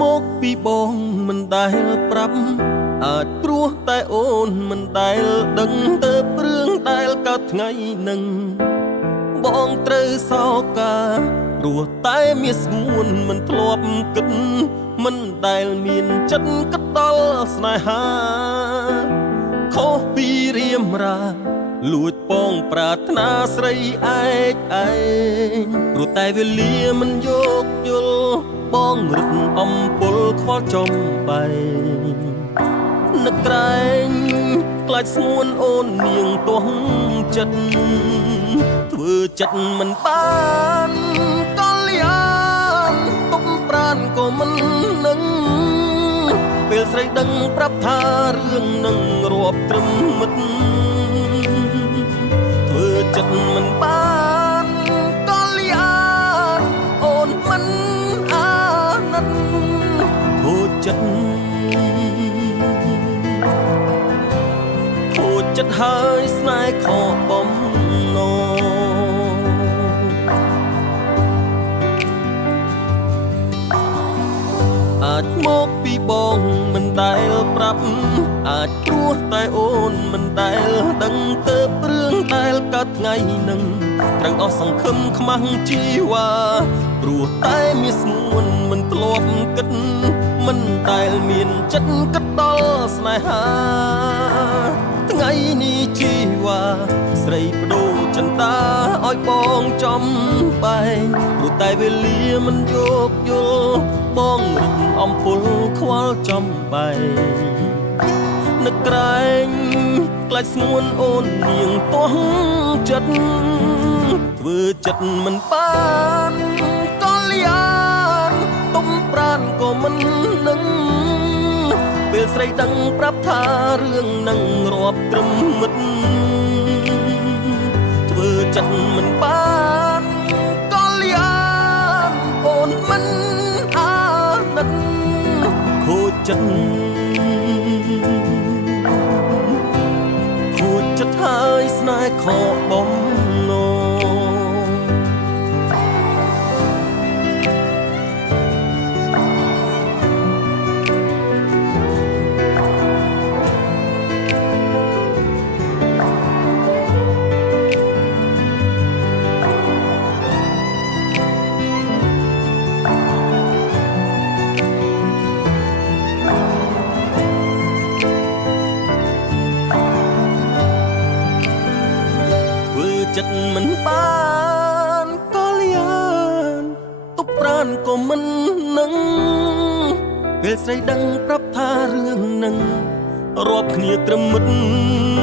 មកពីបងមិនដែលប្រាប់អាចព្រោះតែអូនមិនដែលដឹងទៅព្រឿងដែលកើតថ្ងៃនឹងបងត្រូវសោកាព្រោះតែមានស្ងួនមិនធ្លាប់គិតមិនដែលមានចិត្តគិតដល់ស្នេហាខុសពីរៀមរាលួចពងប្រាថ្នាស្រីឯកឯងព្រោះតែវេលាមិនយកយល់បងរឹតអំពុលខ្វល់ចំបែងនឹកក្រែងខ្លាចស្ងួនអូននាងទាស់ចិត្តធ្វើចិត្តមិនបានក៏លៀនទុកប្រានក៏មិននឹងពេលស្រីដឹងប្រាប់ថារឿងនឹងរាប់ត្រឹមមិត្តធ្វើចិត្តមិនបានក៏លៀនអូនមិនអាណិតធ្វើចិត្តចិត្តហើយស្នេហ៍ខកបំណងអាចមកពីបងមិនដែលប្រាប់អាចព្រោះតែអូនមិនដែលដឹងទៅព្រឿងដែលកើតថ្ងៃនឹងត្រូវអស់សង្ឃឹមខ្មាស់ជីវ៉ាព្រោះតែមានស្ងួនមិនធ្លាប់គិតមិនដែលមានចិត្តគិតដល់ស្នេហាថ្ងៃនេះជីវ៉ាស្រីបដូរចិន្តាឲ្យបងចំបែងព្រោះតែវេលាមិនយកយល់បងរឹតអំពុលខ្វល់ចំបែងនឹកក្រែងខ្លាចស្ងួនអូននាងទាស់ចិត្តធ្វើចិត្តមិនបានក៏លៀនទុំប្រានក៏មិននឹងពេលស្រីដឹងប្រាប់ថារឿងនឹងរាប់ត្រឹមមិត្តធ្វើចិត្តមិនបានក៏លៀនអូនមិនអាណិតខូចចិត្តខូចចិត្តហើយស្នេហ៍ខកបំណងចិត្តមិនបានក៏លៀនទុកប្រានក៏មិននឹងពេលស្រីដឹងប្រាប់ថារឿងនឹងរាប់គ្នាត្រឹមមិត្ត